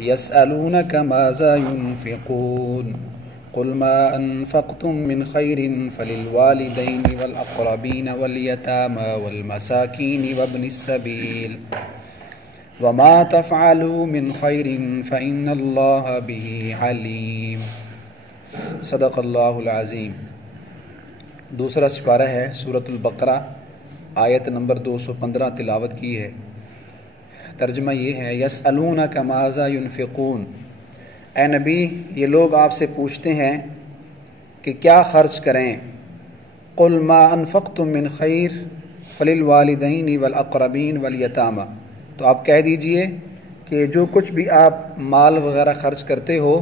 يسألونك ماذا ينفقون قل ما أنفقتم من خير فللوالدين والأقربين واليتامى والمساكين وابن السبيل وما تفعلوا من خير فإن الله به عليم صدق اللہ العظیم۔ دوسرا سپارہ ہے سورۃ البقرہ، آیت نمبر 215 تلاوت کی ہے۔ ترجمہ یہ ہے یسألونک ماذا ينفقون، اے نبی یہ لوگ آپ سے پوچھتے ہیں کہ کیا خرچ کریں۔ قل ما انفقتم من خیر فللوالدین والاقربین والیتامى، تو آپ کہہ دیجئے کہ جو کچھ بھی آپ مال وغیرہ خرچ کرتے ہو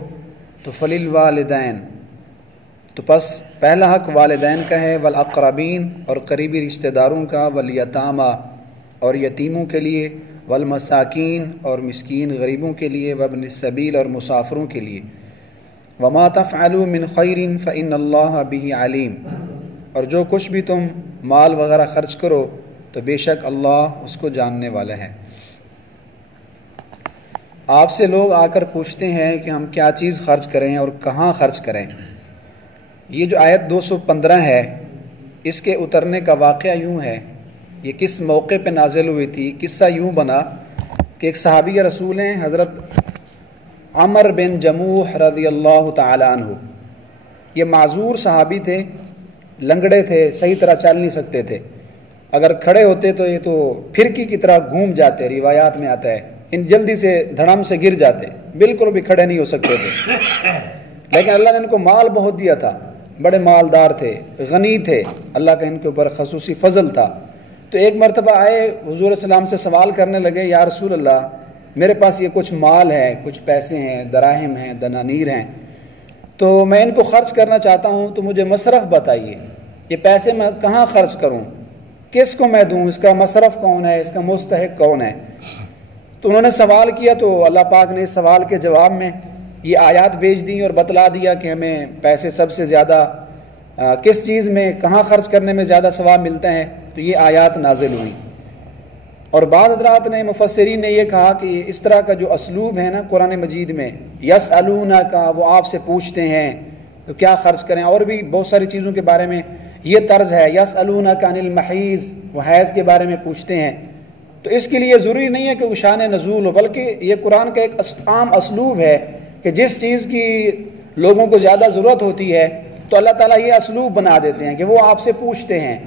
تو فللوالدین، تو پس پہلا حق والدین کا ہے، والاقربین اور قریبی رشتہ داروں کا، والیتامى اور یتیموں کے لیے، والمساکین اور مسکین غریبوں کے لیے، وابن السبیل اور مسافروں کے لیے، وما تفعلوا من خیر فإن اللہ بہ علیم، اور جو کچھ بھی تم مال وغیرہ خرچ کرو تو بے شک اللہ اس کو جاننے والا ہے۔ آپ سے لوگ آ کر پوچھتے ہیں کہ ہم کیا چیز خرچ کریں اور کہاں خرچ کریں۔ یہ جو آیت 215 ہے اس کے اترنے کا واقعہ یوں ہے، یہ کس موقع پہ نازل ہوئی تھی۔ قصہ یوں بنا کہ ایک صحابی رسول ہیں حضرت عمر بن جموح رضی اللہ تعالی عنہ، یہ معذور صحابی تھے، لنگڑے تھے، صحیح طرح چل نہیں سکتے تھے، اگر کھڑے ہوتے تو یہ تو پھرکی کی طرح گھوم جاتے، روایات میں آتا ہے ان جلدی سے دھڑم سے گر جاتے، بالکل بھی کھڑے نہیں ہو سکتے تھے۔ لیکن اللہ نے ان کو مال بہت دیا تھا، بڑے مالدار تھے، غنی تھے، اللہ کا ان کے اوپر خصوصی فضل تھا۔ تو ایک مرتبہ آئے حضور صلی اللہ علیہ وسلم سے سوال کرنے لگے، یا رسول اللہ میرے پاس یہ کچھ مال ہے، کچھ پیسے ہیں، دراہم ہیں، دنانیر ہیں، تو میں ان کو خرچ کرنا چاہتا ہوں، تو مجھے مصرف بتائیے، یہ پیسے میں کہاں خرچ کروں، کس کو میں دوں، اس کا مصرف کون ہے، اس کا مستحق کون ہے۔ تو انہوں نے سوال کیا تو اللہ پاک نے اس سوال کے جواب میں یہ آیات بھیج دیں اور بتلا دیا کہ ہمیں پیسے سب سے زیادہ کس چیز میں کہاں خرچ کرنے میں زیادہ ثواب ملتا ہے، تو یہ آیات نازل ہوئی۔ اور بعض حضرات نے مفسرین نے یہ کہا کہ اس طرح کا جو اسلوب ہے نا قرآن مجید میں، یسألونک، وہ آپ سے پوچھتے ہیں تو کیا خرچ کریں، اور بھی بہت ساری چیزوں کے بارے میں یہ طرز ہے، یسألونک عن المحیض، وہ حیض کے بارے میں پوچھتے ہیں، تو اس کے لیے ضروری نہیں ہے کہ وہ شان نزول ہو، بلکہ یہ قرآن کا ایک عام اسلوب ہے کہ جس چیز کی لوگوں کو زیادہ ضرورت ہوتی ہے تو اللہ تعالیٰ یہ اسلوب بنا دیتے ہیں کہ وہ آپ سے پوچھتے ہیں،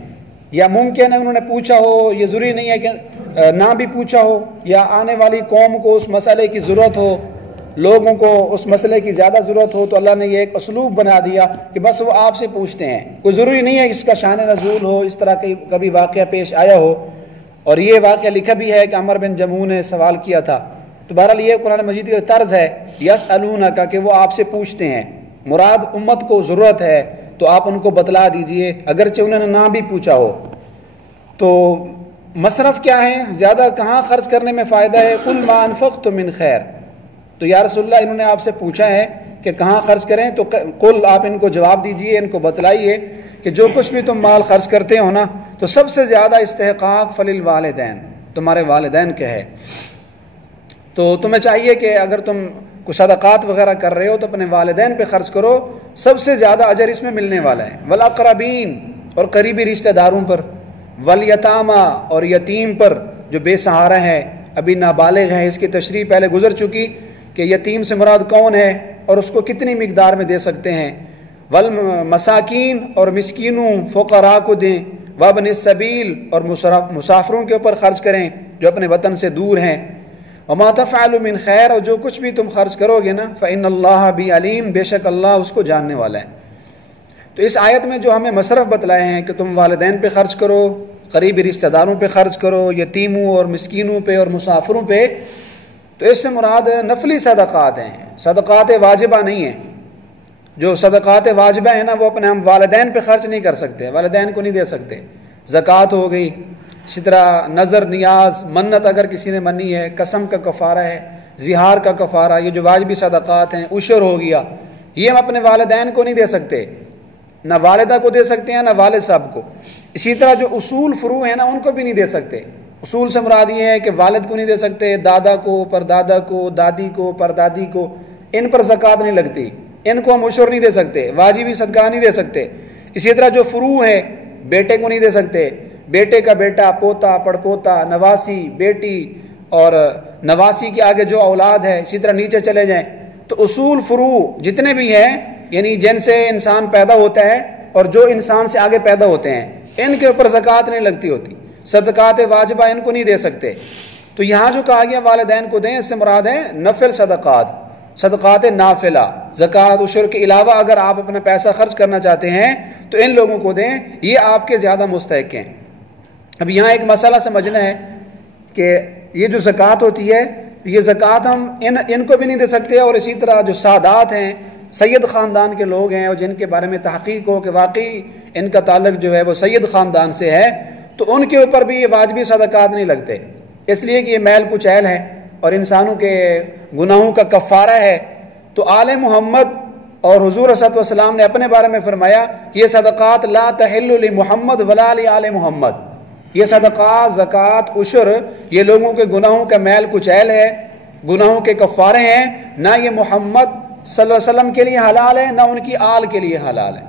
یا ممکن ہے انہوں نے پوچھا ہو، یہ ضروری نہیں ہے کہ نہ بھی پوچھا ہو، یا آنے والی قوم کو اس مسئلے کی ضرورت ہو، لوگوں کو اس مسئلے کی زیادہ ضرورت ہو، تو اللہ نے یہ ایک اسلوب بنا دیا کہ بس وہ آپ سے پوچھتے ہیں، کوئی ضروری نہیں ہے اس کا شان نزول ہو، اس طرح کبھی واقعہ پیش آیا ہو۔ اور یہ واقعہ لکھا بھی ہے کہ عمر بن جموح نے سوال کیا تھا۔ تو بہرحال یہ قرآن مجید کا طرز ہے یسألونک کہ وہ آپ سے پوچھتے ہیں، مراد امت کو ضرورت ہے تو آپ ان کو بتلا دیجئے اگرچہ انہوں نے نہ بھی پوچھا ہو۔ تو مصرف کیا ہے، زیادہ کہاں خرچ کرنے میں فائدہ ہے، قل ما انفقتم من خیر، تو یا رسول اللہ انہوں نے آپ سے پوچھا ہے کہ کہاں خرچ کریں، تو قل آپ ان کو جواب دیجئے، ان کو بتلائیے کہ جو کچھ بھی تم مال خرچ کرتے ہو نا تو سب سے زیادہ استحقاق فللوالدین، تمہارے والدین کے ہے۔ تو تمہیں چاہیے کہ اگر تم کوئی صدقات وغیرہ کر رہے ہو تو اپنے والدین پہ خرچ کرو، سب سے زیادہ اجر اس میں ملنے والا ہے، والاقربین اور قریبی رشتہ داروں پر، والیتامى اور یتیم پر جو بے سہارا ہے، ابھی نابالغ ہے، اس کی تشریح پہلے گزر چکی کہ یتیم سے مراد کون ہے اور اس کو کتنی مقدار میں دے سکتے ہیں، والمساکین اور مسکینوں فقراء کو دیں، وابن السبیل اور مسافروں کے اوپر خرچ کریں جو اپنے وطن سے دور ہیں، وما تفعلوا من خیر، اور جو کچھ بھی تم خرچ کرو گے نا فإن اللہ بھی علیم، بے شک اللہ اس کو جاننے والا ہے۔ تو اس آیت میں جو ہمیں مصرف بتلائے ہیں کہ تم والدین پہ خرچ کرو، قریبی رشتہ داروں پہ خرچ کرو، یتیموں اور مسکینوں پہ اور مسافروں پہ، تو اس سے مراد نفلی صدقات ہیں، صدقات واجبہ نہیں ہیں۔ جو صدقات واجبہ ہیں نا وہ اپنے ہم والدین پہ خرچ نہیں کر سکتے، والدین کو نہیں دے سکتے، زکوٰۃ ہو گئی، اسی طرح نظر نیاز، منت اگر کسی نے منی ہے، قسم کا کفارہ ہے، زہار کا کفارہ، یہ جو واجبی صدقات ہیں، عشر ہو گیا، یہ ہم اپنے والدین کو نہیں دے سکتے، نہ والدہ کو دے سکتے ہیں نہ والد صاحب کو۔ اسی طرح جو اصول فروع ہیں نا ان کو بھی نہیں دے سکتے، اصول سے مراد یہ ہے کہ والد کو نہیں دے سکتے، دادا کو، پردادا کو، دادی کو، پردادی کو، ان پر زکوٰۃ نہیں لگتی، ان کو ہم عشر نہیں دے سکتے، واجبی صدقہ نہیں دے سکتے۔ اسی طرح جو فروع ہے، بیٹے کو نہیں دے سکتے، بیٹے کا بیٹا، پوتا، پڑپوتا، نواسی، بیٹی اور نواسی کے آگے جو اولاد ہے، اسی طرح نیچے چلے جائیں۔ تو اصول فروع جتنے بھی ہیں، یعنی جن سے انسان پیدا ہوتا ہے اور جو انسان سے آگے پیدا ہوتے ہیں، ان کے اوپر زکوٰۃ نہیں لگتی ہوتی، صدقات واجبہ ان کو نہیں دے سکتے۔ تو یہاں جو کہا گیا والدین کو دیں، اس سے مراد ہے نفل صدقات، صدقات نافلہ، زکوٰۃ عشر کے علاوہ اگر آپ اپنا پیسہ خرچ کرنا چاہتے ہیں تو ان لوگوں کو دیں، یہ آپ کے زیادہ مستحق ہیں۔ اب یہاں ایک مسئلہ سمجھنا ہے کہ یہ جو زکوٰۃ ہوتی ہے، یہ زکوٰۃ ہم ان کو بھی نہیں دے سکتے، اور اسی طرح جو سادات ہیں، سید خاندان کے لوگ ہیں اور جن کے بارے میں تحقیق ہو کہ واقعی ان کا تعلق جو ہے وہ سید خاندان سے ہے، تو ان کے اوپر بھی یہ واجبی صدقات نہیں لگتے، اس لیے کہ یہ میل کچیل ہے اور انسانوں کے گناہوں کا کفارہ ہے۔ تو آل محمد اور حضور صلی اللہ علیہ وسلم نے اپنے بارے میں فرمایا کہ یہ صدقات لا تحل لمحمد ولا لآل محمد، یہ صدقات، زکوٰۃ، عشر، یہ لوگوں کے گناہوں کا میل کچیل ہے، گناہوں کے کفارے ہیں، نہ یہ محمد صلی اللہ علیہ وسلم کے لیے حلال ہے، نہ ان کی آل کے لیے حلال ہے۔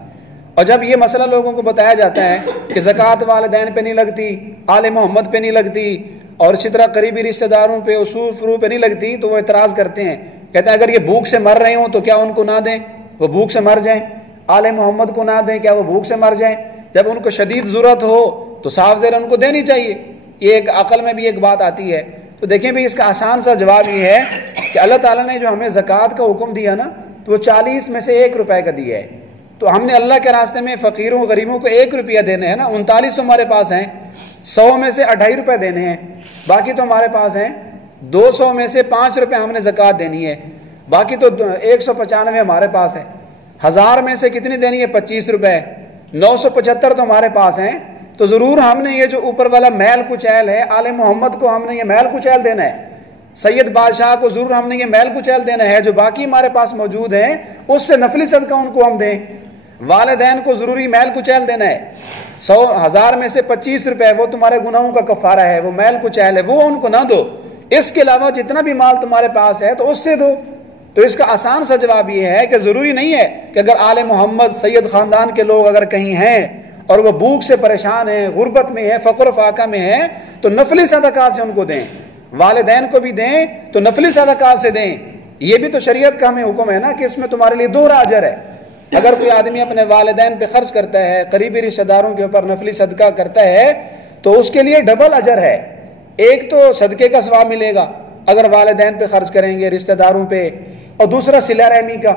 اور جب یہ مسئلہ لوگوں کو بتایا جاتا ہے کہ زکوٰۃ والدین پہ نہیں لگتی، آل محمد پہ نہیں لگتی، اور اسی طرح قریبی رشتہ داروں پہ، اصول فروع پہ نہیں لگتی، تو وہ اعتراض کرتے ہیں، کہتے ہیں اگر یہ بھوک سے مر رہے ہوں تو کیا ان کو نہ دیں، وہ بھوک سے مر جائیں؟ آل محمد کو نہ دیں، کیا وہ بھوک سے مر جائیں؟ جب ان کو شدید ضرورت ہو تو صاف زیر ان کو دینی چاہیے۔ یہ ایک عقل میں بھی ایک بات آتی ہے۔ تو دیکھیں بھی اس کا آسان سا جواب یہ ہے کہ اللہ تعالیٰ نے جو ہمیں زکوٰۃ کا حکم دیا نا، تو وہ 40 میں سے 1 روپے کا دیا ہے۔ تو ہم نے اللہ کے راستے میں فقیروں غریبوں کو 1 روپیہ دینے ہیں نا، 39 تو ہمارے پاس ہیں، 100 میں سے 2.5 روپے دینے ہیں، باقی تو ہمارے پاس ہیں 200 میں سے 5 روپے ہم نے زکوٰۃ دینی ہے، باقی تو 195 ہمارے پاس ہے۔ 1000 میں سے کتنی دینی ہے؟ 25 روپے، 975 تو ہمارے پاس ہیں۔ تو ضرور ہم نے یہ جو اوپر والا میل کچیل ہے، آل محمد کو ہم نے یہ میل کچیل دینا ہے، سید بادشاہ کو ضرور ہم نے یہ میل کچیل دینا ہے، جو باقی ہمارے پاس موجود ہیں اس سے نفلی صدقہ ان کو ہم دیں۔ والدین کو ضروری میل کچیل دینا ہے، 1000 میں سے 25 روپے وہ تمہارے گناہوں کا کفارہ ہے، وہ میل کچیل ہے، وہ ان کو نہ دو، اس کے علاوہ جتنا بھی مال تمہارے پاس ہے تو اس سے دو۔ تو اس کا آسان سا جواب یہ ہے کہ ضروری نہیں ہے کہ اگر آل محمد سید خاندان کے لوگ اگر کہیں ہیں اور وہ بھوک سے پریشان ہیں، غربت میں ہیں، فقر و فاقہ میں ہیں، تو نفلی صدقات سے ان کو دیں، والدین کو بھی دیں تو نفلی صدقات سے دیں۔ یہ بھی تو شریعت کا ہمیں حکم ہے نا کہ اس میں تمہارے لیے 2 اجر ہے۔ اگر کوئی آدمی اپنے والدین پہ خرچ کرتا ہے، قریبی رشتہ داروں کے اوپر نفلی صدقہ کرتا ہے، تو اس کے لیے ڈبل اجر ہے۔ ایک تو صدقے کا ثواب ملے گا اگر والدین پہ خرچ کریں گے، رشتہ داروں پہ، اور دوسرا صلہ رحمی کا۔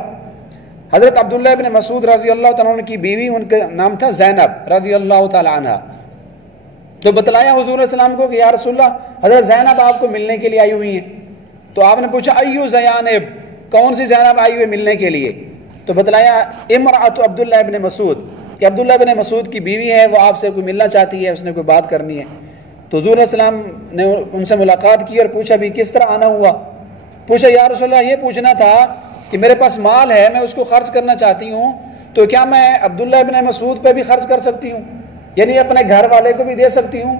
حضرت عبداللہ ابن مسعود رضی اللہ تعالیٰ عنہ کی بیوی، ان کا نام تھا زینب رضی اللہ تعالیٰ عنہ، تو بتلایا حضور علیہ السلام کو کہ یا رسول اللہ، حضرت زینب آپ کو ملنے کے لیے آئی ہوئی ہیں۔ تو آپ نے پوچھا ایو زینب، کون سی زینب آئی ہوئی ملنے کے لیے؟ تو بتلایا امرأۃ عبداللہ ابن مسعود، کہ عبداللہ ابن مسعود کی بیوی ہے، وہ آپ سے کوئی ملنا چاہتی ہے، اس نے کوئی بات کرنی ہے۔ تو حضور علیہ السلام نے ان سے ملاقات کی اور پوچھا بھی کس طرح آنا ہوا؟ پوچھا یا رسول اللہ یہ پوچھنا تھا کہ میرے پاس مال ہے، میں اس کو خرچ کرنا چاہتی ہوں، تو کیا میں عبداللہ ابن مسعود پہ بھی خرچ کر سکتی ہوں؟ یعنی اپنے گھر والے کو بھی دے سکتی ہوں؟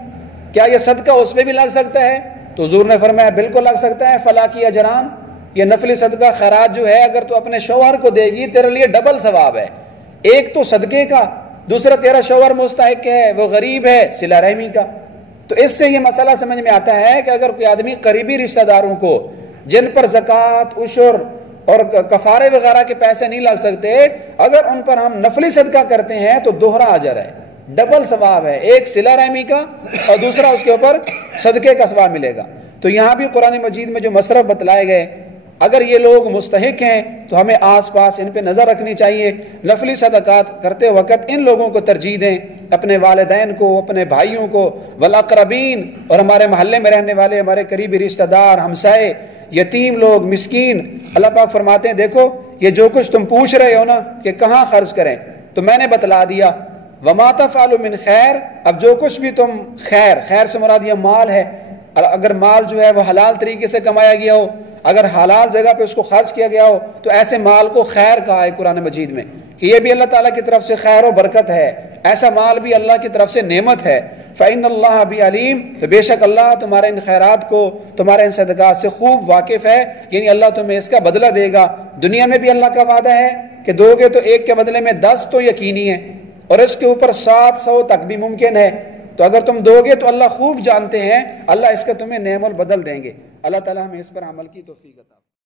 کیا یہ صدقہ اس پہ بھی لگ سکتا ہے؟ تو حضور نے فرمایا بالکل لگ سکتا ہے، فلا کی اجران، یہ نفلی صدقہ خیرات جو ہے اگر تو اپنے شوہر کو دے گی تیرے لیے ڈبل ثواب ہے، ایک تو صدقے کا، دوسرا تیرا شوہر مستحق ہے، وہ غریب ہے، صلہ رحمی کا۔ تو اس سے یہ مسئلہ سمجھ میں آتا ہے کہ اگر کوئی آدمی قریبی رشتہ داروں کو جن پر زکوٰۃ، عشر اور کفارے وغیرہ کے پیسے نہیں لگ سکتے، اگر ان پر ہم نفلی صدقہ کرتے ہیں تو 2 اجر ہے، ڈبل ثواب ہے، ایک صلہ رحمی کا اور دوسرا اس کے اوپر صدقے کا ثواب ملے گا۔ تو یہاں بھی قرآن مجید میں جو مصرف بتلائے گئے، اگر یہ لوگ مستحق ہیں تو ہمیں آس پاس ان پہ نظر رکھنی چاہیے، نفلی صدقات کرتے وقت ان لوگوں کو ترجیح دیں، اپنے والدین کو، اپنے بھائیوں کو، والاقربین، اور ہمارے محلے میں رہنے والے ہمارے قریبی رشتہ دار، ہمسائے، یتیم لوگ، مسکین۔ اللہ پاک فرماتے ہیں دیکھو یہ جو کچھ تم پوچھ رہے ہو نا کہ کہاں خرچ کریں، تو میں نے بتلا دیا، وما تفعلوا من خیر، اب جو کچھ بھی تم خیر سے مراد یہ مال ہے، اگر مال جو ہے وہ حلال طریقے سے کمایا گیا ہو، اگر حلال جگہ پہ اس کو خرچ کیا گیا ہو، تو ایسے مال کو خیر کہا ہے قرآن مجید میں کہ یہ بھی اللہ تعالیٰ کی طرف سے خیر و برکت ہے، ایسا مال بھی اللہ کی طرف سے نعمت ہے۔ فإن اللہ بعلیم، تو بے شک اللہ تمہارے ان خیرات کو، تمہارے ان صدقات سے خوب واقف ہے، یعنی اللہ تمہیں اس کا بدلہ دے گا۔ دنیا میں بھی اللہ کا وعدہ ہے کہ دو گے تو ایک کے بدلے میں 10 تو یقینی ہے، اور اس کے اوپر 700 تک بھی ممکن ہے۔ تو اگر تم دو گے تو اللہ خوب جانتے ہیں، اللہ اس کا تمہیں نعم البدل دیں گے۔ اللہ تعالیٰ ہمیں اس پر عمل کی توفیق عطا فرمائے۔